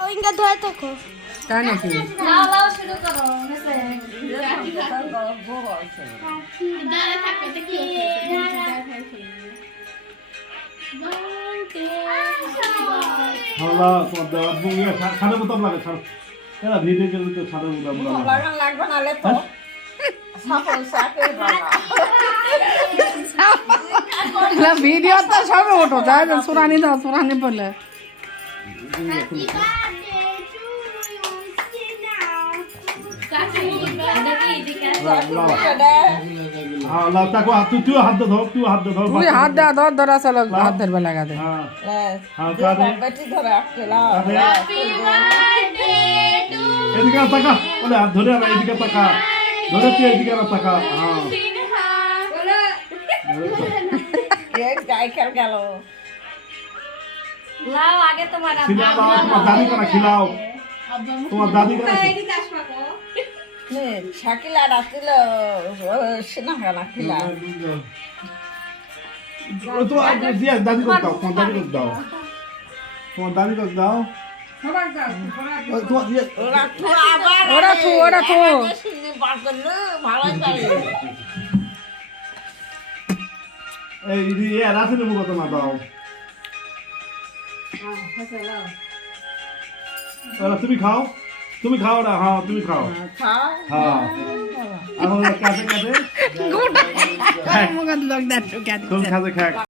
ওইটা ধরে থাকো তাই নাকি লাও লাও শুরু করো হাওলা তোমার দেওয়ার বুকে সাদা বোতাম লাগে এরা ভিডিও করে তো সাদা বোতাম লাগে লাগবে না লে তো সাপল সাপে বাবা ভিডিও তো সবে ওঠো যাই সুরানি দাও সুরানি বলে हाँ लाता को हाथ तू हाथ धो তুই হাত দে ধর ধরা চলো হাত ধরবে লাগা দে हाँ हाँ যা বেটি ধরে আসছে লাও এদিকে তাকা বলে হাত ধরে না এদিকে তাকা ধরে তুই এদিকে না তাকা হ্যাঁ এই গাই খেল গেল লাও আগে তোমার खिलाओ तुम्हार दादी का ना खिलाओ तुम्हार दादी का নে শাকিলা রাতিল সিনা গানা খিলা तो आप दिया दादी को दाओ तुम्हार दादी को दाओ तुम्हार दादी को दाओ तुम्हार ये ওরা তো আবার ওরা তো সিনি বার করলে ভালো যায় ये रात में मुझे तो ना दाओ तुम खाओ ना हाँ तुम खाओ খাও हाँ अब हम कैसे कैसे গোটা মুখ লোক দাঁত तुम खाते खा